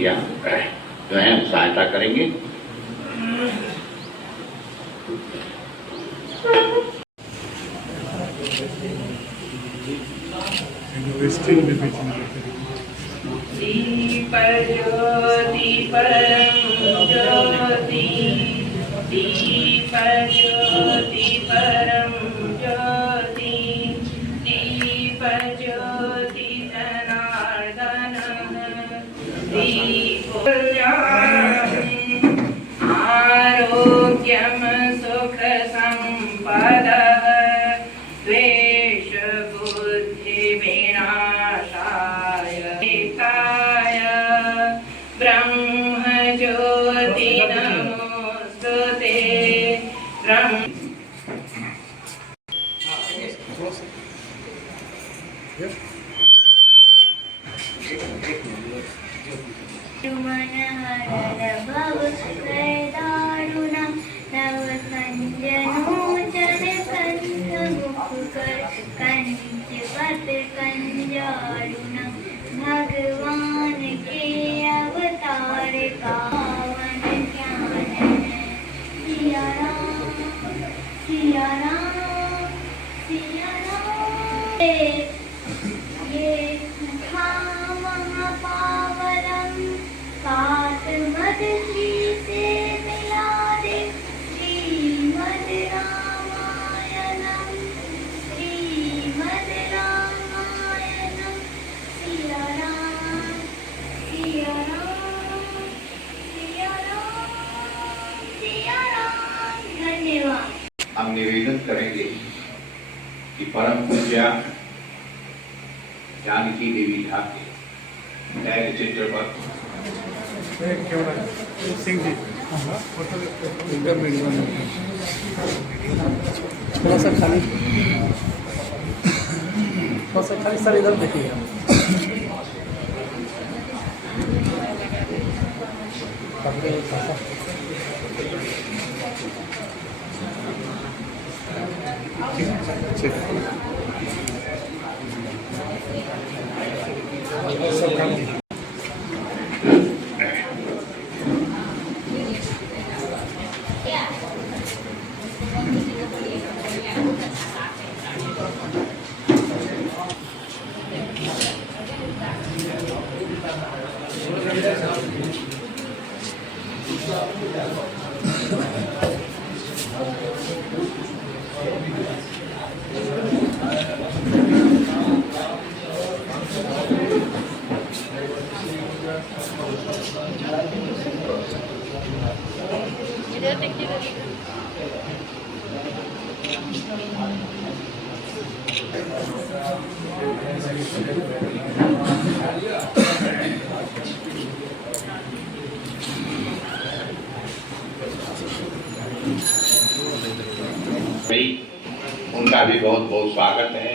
या जो है सहायता करेंगे। दीप ज्योति परम ज्योति, दीप ज्योति परम ज्योति, दीप ज्योति जनार्दन दीप आरोग्यम सुख संपदः द्वेष बुद्धि विनाशाय हिताय ब्रह्म ज्योति नमोस्तुते। ब्रह्म भव दारुणं नव संजनोचन कंसमुखकर कंचवत कंजारुणं भगवान के अवतार पावन ज्ञान सिया राम सिया राम सिया राम। ये महापावनम सात मद श्री से मिला दे श्रीमद रामायणम श्रीमद रामायणम सिया राम सिया राम सिया राम सिया राम। धन्यवाद। हम निवेदन करेंगे कि परम पूज्या जानकी देवी ठाकुर तैल चित्र पर सिंह जी थोड़ा सा खाली सर इधर देखिए। सब खाली उनका भी बहुत बहुत स्वागत है।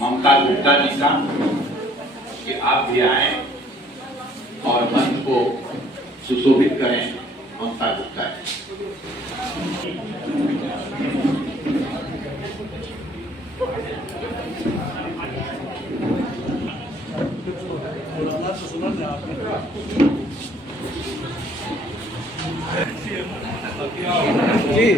ममता गुप्ता जी का कि आप भी आए और मंच को सुशोभित करें। ममता गुप्ता जी जी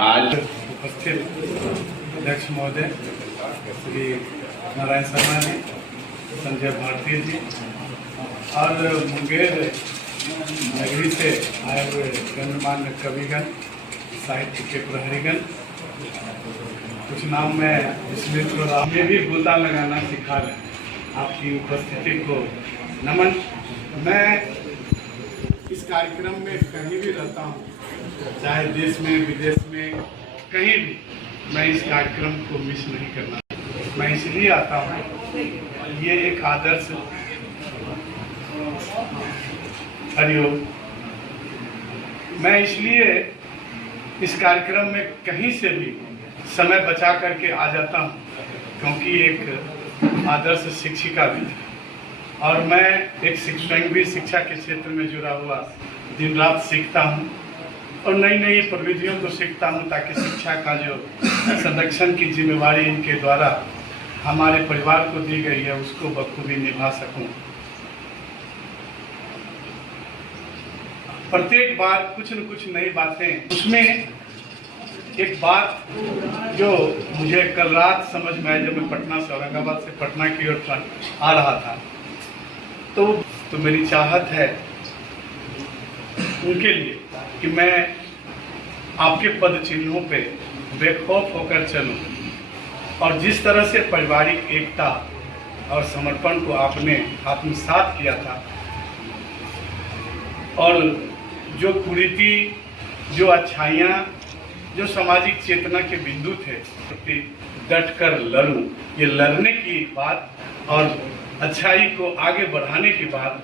आज उपस्थित अध्यक्ष महोदय श्री नारायण शर्मा जी, संजय भारती जी और मुंगेर नगरी से आए हुए गणमान्य कविगण, साहित्य के प्रहरीगण, कुछ नाम मैं विस्मृत हो रहा हूँ। ये भी गोता लगाना सिखा रहे हैं। आपकी उपस्थिति को नमन। मैं इस कार्यक्रम में कहीं भी रहता हूँ, चाहे देश में विदेश में कहीं भी, मैं इस कार्यक्रम को मिस नहीं करना। मैं इसलिए आता हूँ, ये एक आदर्श। हरिओम। मैं इसलिए इस कार्यक्रम में कहीं से भी समय बचा करके आ जाता हूँ, क्योंकि एक आदर्श शिक्षिका भी थी और मैं एक स्वयं भी शिक्षा के क्षेत्र में जुड़ा हुआ दिन रात सीखता हूँ और नई नई प्रविधियों को सीखता हूँ, ताकि शिक्षा का जो संरक्षण की जिम्मेवारी इनके द्वारा हमारे परिवार को दी गई है उसको बखूबी निभा सकूँ। प्रत्येक बार कुछ न कुछ नई बातें, उसमें एक बात जो मुझे कल रात समझ में आई, जब मैं पटना से औरंगाबाद से पटना की ओर आ रहा था, तो मेरी चाहत है उनके लिए कि मैं आपके पद चिन्हों पे बेखौफ होकर चलूं और जिस तरह से पारिवारिक एकता और समर्पण को आपने आत्मसात किया था और जो कुरीति, जो अच्छाइयाँ, जो सामाजिक चेतना के बिंदु थे, प्रति डट कर लड़ूं, ये लड़ने की बात और अच्छाई को आगे बढ़ाने की बात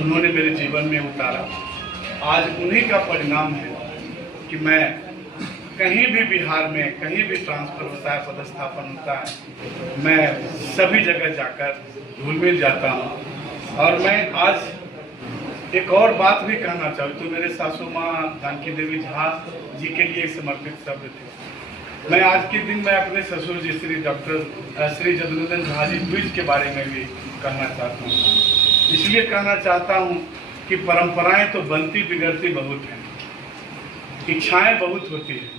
उन्होंने मेरे जीवन में उतारा। आज उन्हीं का परिणाम है कि मैं कहीं भी बिहार में कहीं भी ट्रांसफर होता है, पदस्थापन होता है, मैं सभी जगह जाकर घुल मिल जाता हूँ। और मैं आज एक और बात भी कहना चाहूँ, तो मेरे सासू माँ जानकी देवी झा जी के लिए समर्पित शब्द थे। मैं आज के दिन में अपने ससुर जी श्री जदुनंदन झा जी द्विज के बारे में भी कहना चाहता हूँ। इसलिए कहना चाहता हूँ कि परंपराएं तो बनती बिगड़ती बहुत हैं, इच्छाएं बहुत होती हैं,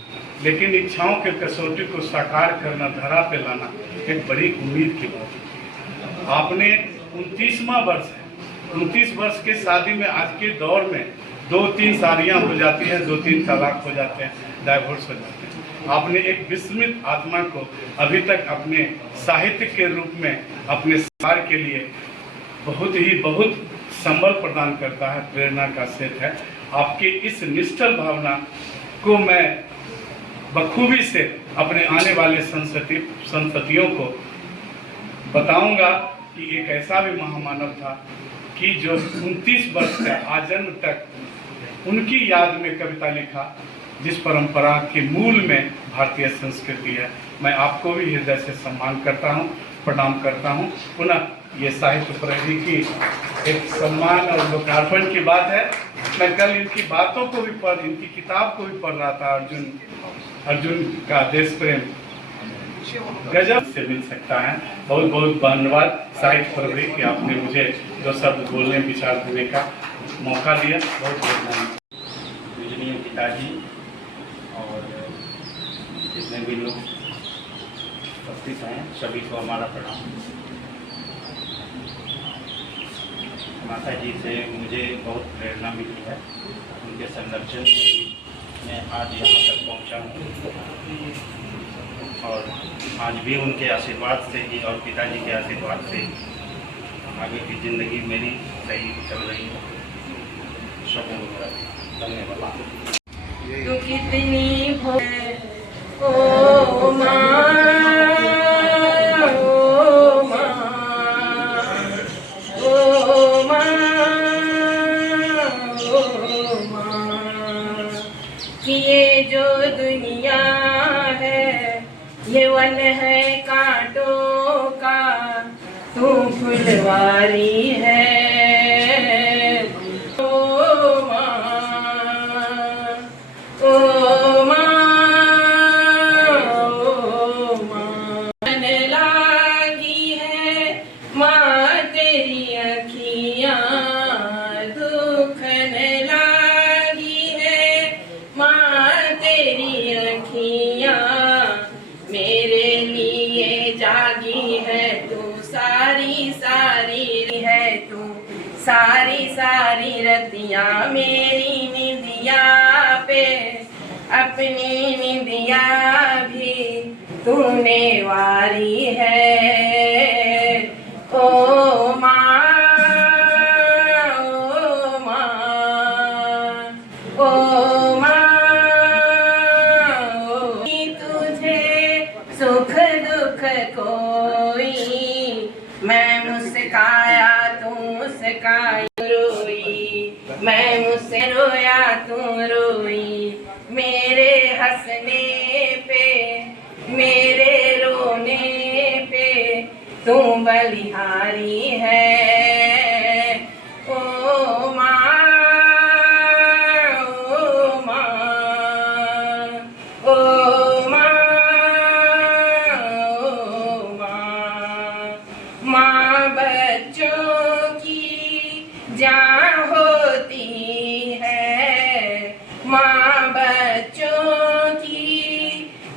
लेकिन इच्छाओं के कसौटी को साकार करना, धरा पे लाना एक बड़ी उम्मीद की बात है। आपने 29वां वर्ष है, 29 वर्ष के शादी में आज के दौर में 2-3 शादियाँ हो जाती हैं, 2-3 तलाक हो जाते हैं, डाइवोर्स हो जाते हैं। आपने एक विस्मित आत्मा को अभी तक अपने साहित्य के रूप में अपने सार के लिए बहुत संबल प्रदान करता है, प्रेरणा का सेट है। आपकी इस निष्ठल भावना को मैं बखूबी से अपने आने वाले संततियों को बताऊंगा कि एक ऐसा भी महामानव था कि जो 29 वर्ष से आजन्म तक उनकी याद में कविता लिखा, जिस परंपरा के मूल में भारतीय संस्कृति है। मैं आपको भी हृदय से सम्मान करता हूँ, प्रणाम करता हूँ। पुनः ये साहित्य प्रहरी की एक सम्मान और लोकार्पण की बात है। मैं कल इनकी बातों को भी इनकी किताब को भी पढ़ रहा था, अर्जुन का देश प्रेम गजब से मिल सकता है। बहुत बहुत धन्यवाद साहित्य प्रहरी कि आपने मुझे 2 शब्द बोलने, विचार देने का मौका दिया। बहुत बहुत धन्यवाद। पूजनीय पिताजी और जितने भी लोग उपस्थित हैं सभी को हमारा प्रणाम। माता जी से मुझे बहुत प्रेरणा मिली है, उनके संरक्षण से मैं आज यहाँ तक पहुँचा हूँ और आज भी उनके आशीर्वाद से ही और पिताजी के आशीर्वाद से आगे की ज़िंदगी मेरी सही चल रही है। शुक्र, धन्यवाद। तू कितनी भो ओ माँ, ओ माँ, ओ माँ, ओ माँ, कि ये जो दुनिया है ये वन है कांटों का, तू फुलवारी है। सारी सारी रतियाँ मेरी निंदिया पे, अपनी निंदिया भी तूने वारी है। ओ माँ, ओ माँ, ओ माँ, तुझे सुख दुख कोई, मैं मुस्काया तू मुस्काई, रोई मैं मैं मुझसे रोया तू रोई, मेरे हंसने पे मेरे रोने पे तू बलिहारी है। ओ माँ, ओ माँ, ओ माँ, ओ माँ। माँ बच्चों की जान होती है, माँ बच्चों की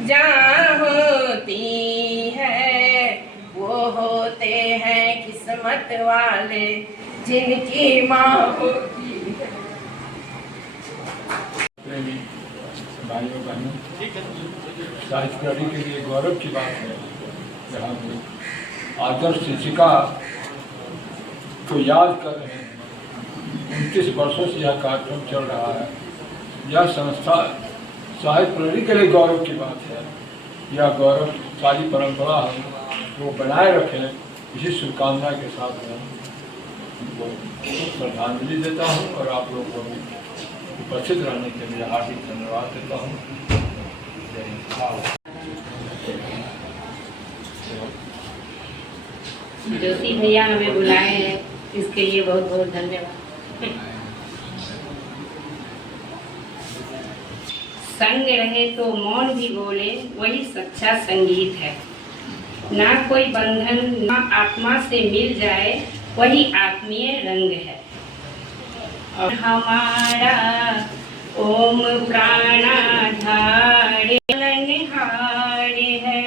जान होती है। वो होते हैं किस्मत वाले जिनकी माँ होती है। प्रेमी भाइयों बहनों, साहित्यकारी के लिए गौरव की बात है जहाँ पे आदर्श शिक्षिका को याद कर रहे हैं। 29 वर्षों से यह कार्यक्रम चल रहा है। यह संस्था साहित्य प्रेमी के लिए गौरव की बात है। यह गौरवशाली परंपरा है, वो बनाए रखें, इसी शुभकामना के साथ मैं उनको श्रद्धांजलि देता हूँ और आप लोगों को भी उपस्थित रहने के लिए हार्दिक धन्यवाद देता हूँ। जय हिंद। जोशी भैया हमें बुलाए हैं, इसके लिए बहुत बहुत धन्यवाद। संग रहे तो मौन भी बोले, वही सच्चा संगीत है। ना कोई बंधन, ना आत्मा से मिल जाए, वही आत्मीय रंग है। और हमारा ओम प्राणाधार लनहार है,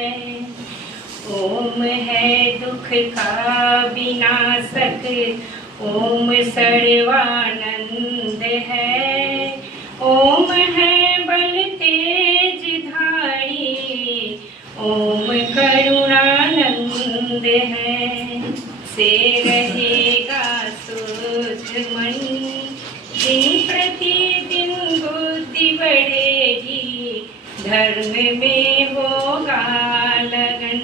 ओम है दुख का विनाशक, ओम सर्वानंद है, ओम है बल तेज धारी, ओम करुणानंद है। से रहेगा शुद्ध मन, दिन प्रतिदिन बुद्धि बढ़ेगी, धर्म में होगा लगन।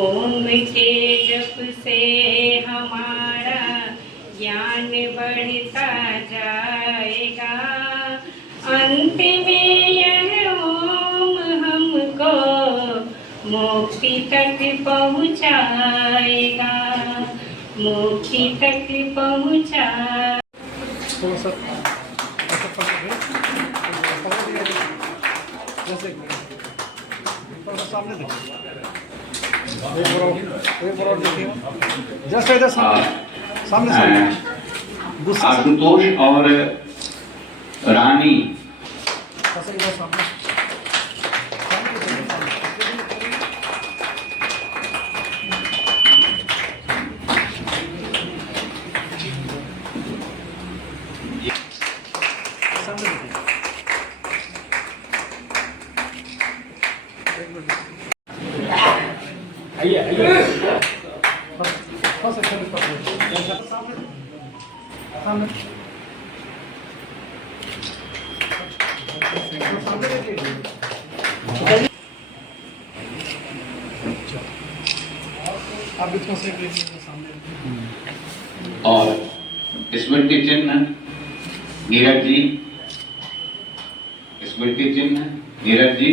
ओम के जप से हमारा ज्ञान बढ़ता जाएगा, अंत में यह ओम हमको मुक्ति तक पहुँचाएगा, मुक्ति तक पहुँचा। सामने देखिए, एक बार देखिए, जस्ट इधर सामने सामने सामने आशुतोष और रानी इधर सामने और स्मृति चिन्ह नीरज जी, स्मृति चिन्ह नीरज जी।